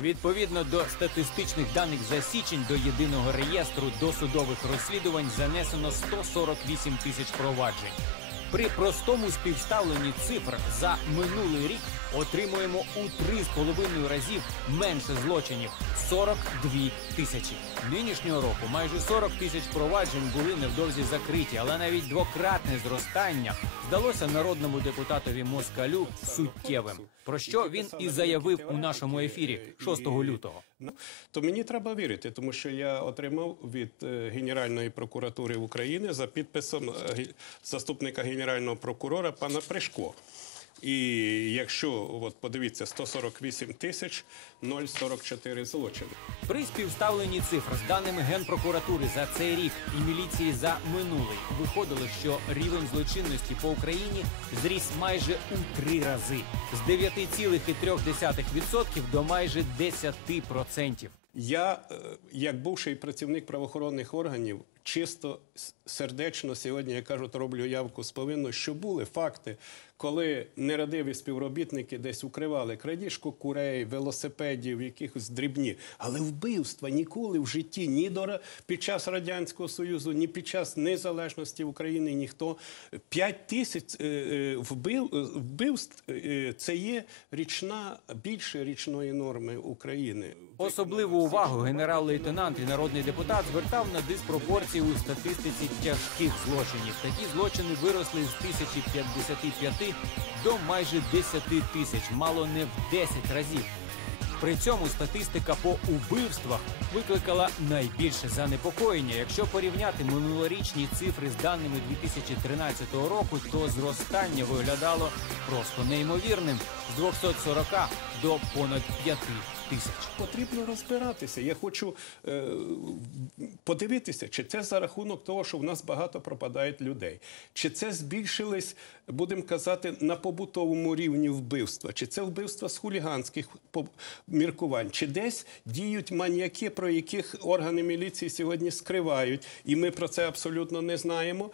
Відповідно до статистичних даних за січень до єдиного реєстру досудових розслідувань занесено 148 тисяч проваджень. При простому співставленні цифр за минулий рік отримуємо у 3,5 разів менше злочинів 42 тисячі. Нинішнього року майже 40 тисяч проваджень були невдовзі закриті, але навіть двократне зростання здалося народному депутатові Москалю суттєвим. Про що він і заявив у нашому ефірі 6 лютого. Ну, то мені треба вірити, тому що я отримав від е, Генеральної прокуратури України за підписом е, заступника генерального прокурора пана Пришко. І якщо от подивіться 148 тисяч 044 злочини. При співставленні цифр з даними Генпрокуратури за цей рік і міліції за минулий виходило, що рівень злочинності по Україні зріс майже у три рази з 9,3% до майже 10%. Я, е, як бувший працівник правоохоронних органів, чисто сердечно сьогодні, я кажу, роблю явку з повинно, що були факти, коли нерадиві співробітники десь укривали крадіжку курей, велосипедів, якихось дрібні. Але вбивства ніколи в житті ні до під час радянського союзу, ні під час незалежності України ніхто п'ять тисяч е, е, вбив, е, вбивств це є річна більше річної норми України. Особливу увагу генерал-лейтенант і народний депутат звертав на диспропорції у статистиці тяжких злочинів. Такі злочини виросли з 1055 до майже 10 тисяч, мало не в 10 разів. При цьому статистика по убивствах викликала найбільше занепокоєння. Якщо порівняти минулорічні цифри з даними 2013 року, то зростання виглядало просто неймовірним з 240 до понад 5 тисяч. Потрібно розбиратися. Я хочу е, подивитися, чи це за рахунок того, що в нас багато пропадають людей, чи це збільшились, будемо казати, на побутовому рівні вбивства, чи це вбивства з хуліганських міркувань, чи десь діють маніяки, про яких органи міліції сьогодні скривають, і ми про це абсолютно не знаємо.